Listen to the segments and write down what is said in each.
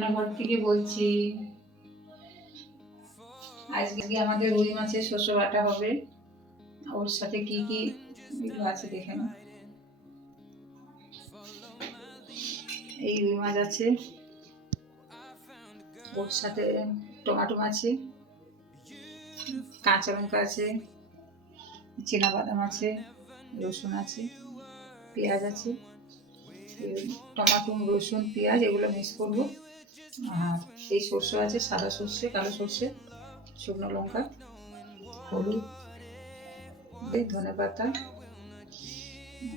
রান্নাঘর থেকে বলছি। আজকে আমাদের রুই মাছের শস্য বাটা হবে। ওর সাথে কি কি আছে দেখে নাও। এই রুই মাছ আছে, ওর সাথে টমেটো আছে, কাঁচা লঙ্কা আছে, বাদাম আছে, রসুন আছে, পেঁয়াজ আছে। টমেটো, রসুন, পেঁয়াজ এগুলো মিক্স করবো। আর এই সর্ষে আছে, সাদা সর্ষে, কালো সর্ষে, শুকনো লঙ্কা, হলুদ, ধনে পাতা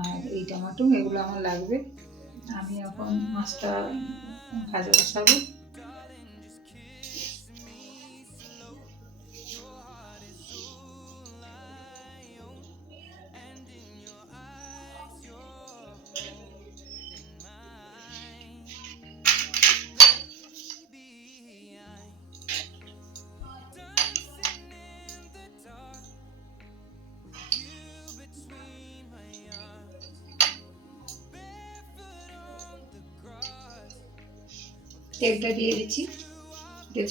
আর এই টমেটো, এগুলো আমার লাগবে। আমি এখন মাছটা ভাজা বসাবো। তেলটা দিয়ে দিচ্ছি,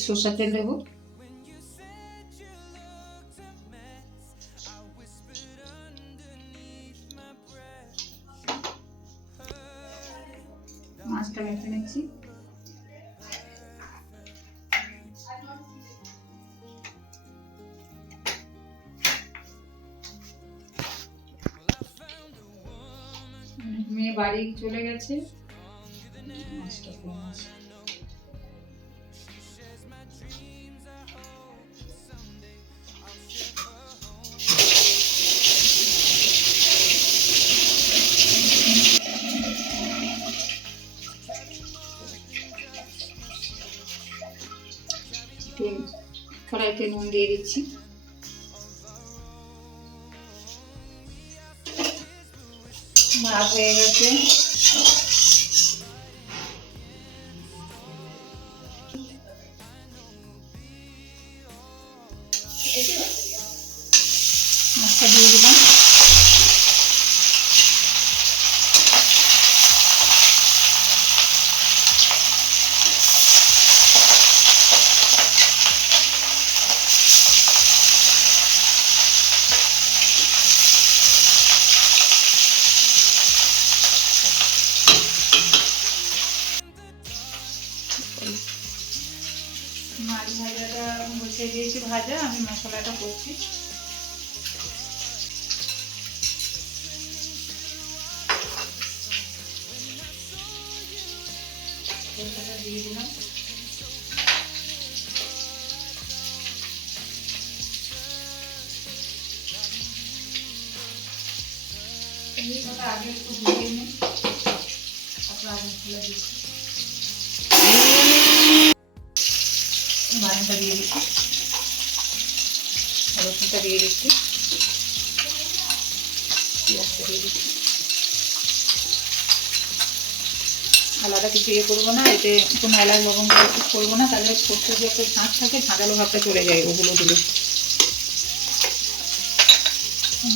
সরষের তেল দেবো। মাছটা মেখে নিচ্ছি। মেয়ে বাড়ি চলে গেছে। কড়াইতে নুন দিয়ে দিচ্ছি। ভাত হয়ে গেছে। মাছটা দিয়ে দিলাম। মাছ ভাজাটা বসিয়ে দিয়েছি ভাজা, আমি মশলাটা করছি। দিয়ে দিলাম। আগে একটু ভেজে নিই, তারপর আগে মশলা দিচ্ছি। বাদামটা দিয়ে দিচ্ছি, রসুনটা দিয়ে দিচ্ছি, পেঁয়াজটা দিয়ে দিচ্ছি। আলাদা কিছু করবো না, এতে কোনো এলাচ লবঙ্গ করবো না, তাহলে সর্ষের যে একটা ঝাঁঝ থাকে, ঝাঁঝালো ভাবটা চলে যায় ওগুলো দিলে।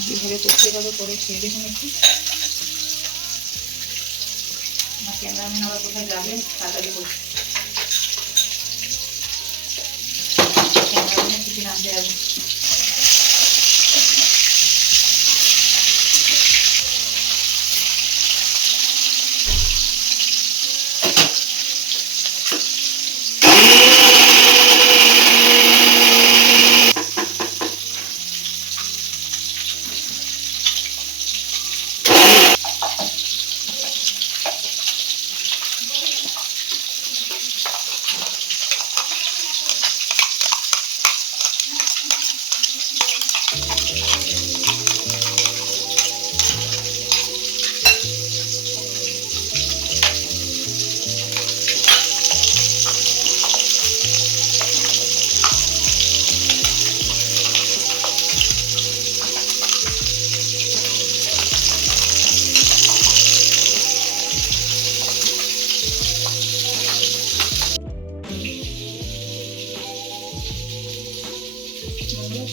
যেভাবে করতে এভাবে করে খেয়ে দেখুন একটু। আমার ক্যামেরাম্যান আবার কোথায় যাবে, তাড়াতাড়ি করছে। ক্যামেরাম্যানের কিছু নামতে যাবে।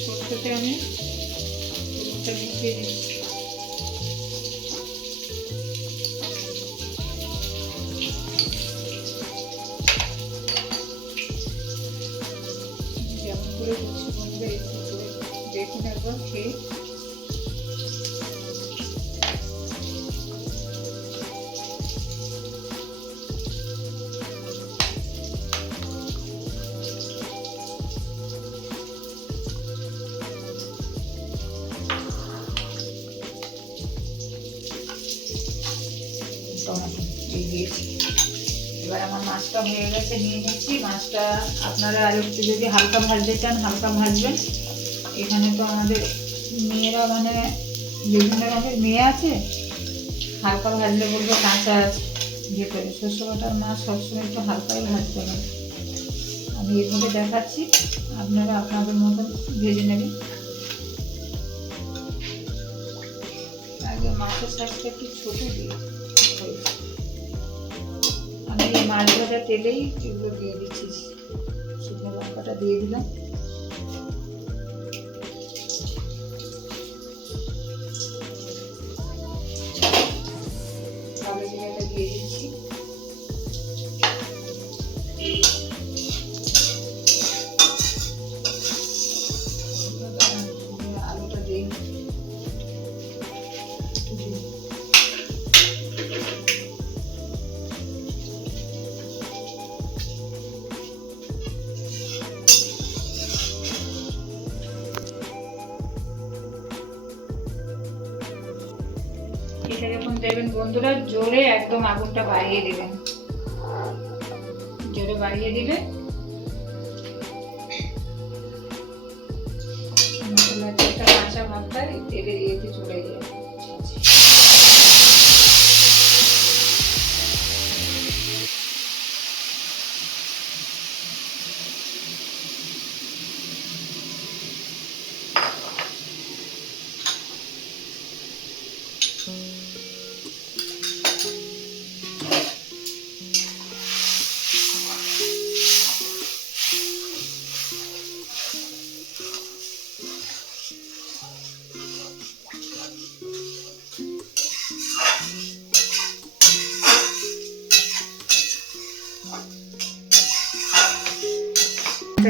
সরষেতে আমি হলুদটা মিশিয়ে দিচ্ছি। করবো খেয়ে। টমেটো এই দিয়েছি। এবার আমার মাছটা হয়ে গেছে, নিয়ে নিচ্ছি মাছটা। আপনারা আর একটু যদি হালকা ভাজতে চান হালকা ভাজবেন। এখানে তো আমাদের মেয়েরা মানে বিভিন্ন রঙের মেয়ে আছে, হালকা ভাজলে বলবো কাঁচা আছে ভেতরে। শস্য বাটার মাছ সবসময় একটু হালকাই ভাজতে হবে। আমি এর মধ্যে দেখাচ্ছি, আপনারা আপনাদের মতন ভেজে নেবেন। আগে মাছের সাইজটা একটু ছোটো দিই। আমি এই মাছ ভাজা তেলেই এগুলো দিয়ে দিচ্ছি। শুকনো লঙ্কাটা দিয়ে দিলাম, কালো জিরাটা দিয়ে দিচ্ছি, আলুটা দিই। এটা যখন দেবেন বন্ধুরা, জোরে একদম আগুনটা বাড়িয়ে দেবেন। জোরে বাড়িয়ে দিলে মশলার একটা কাঁচা ভাবটা তেলে ইয়েতে চলে যায়।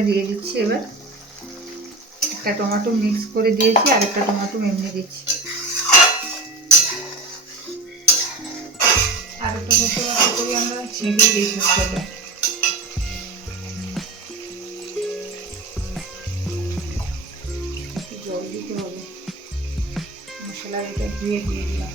দিয়ে দিচ্ছি। এবার একটা টমেটো মিক্স করে দিয়েছি, আর একটা টমেটো এমনি দিচ্ছি। আর একটা মশলা করে আমরা ছেড়ে দিই মশলাটা। জল দিতে হবে, মশলা এটা দিয়ে দিলাম।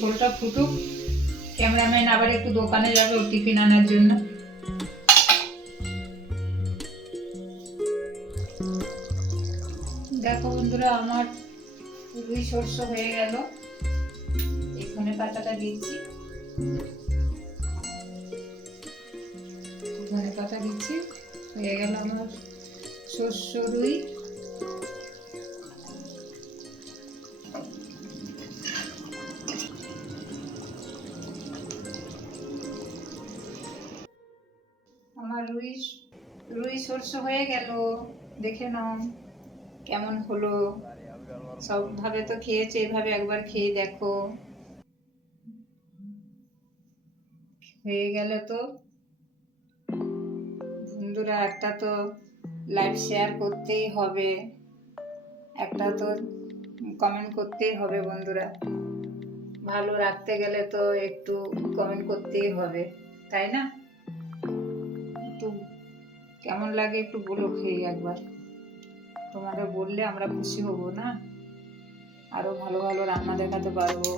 ঝোলটা ফুটুক, ক্যামেরাম্যান আবার একটু দোকানে যাবে ওর টিফিন আনার জন্য। দেখো বন্ধুরা, আমার রুই সর্ষ হয়ে গেল। এখানে পাতাটা দিচ্ছি, ধনে পাতা দিচ্ছি। হয়ে গেল আমার সর্ষ রুই। আমার রুই সর্ষ হয়ে গেল। দেখে নাও কেমন হলো। সবভাবে তো খেয়েছে, এভাবে একবার খেয়ে দেখো। হয়ে গেল তো। বন্ধুরা, একটা তো লাইভ শেয়ার করতেই হবে, একটা তো কমেন্ট করতেই হবে বন্ধুরা। ভালো রাখতে গেলে তো একটু কমেন্ট করতেই হবে, তাই না? একটু কেমন লাগে একটু বলো খেয়ে একবার। তোমাদের বললে আমরা খুশি হব না, আরো ভালো ভালো রান্না দেখাতে পারবো।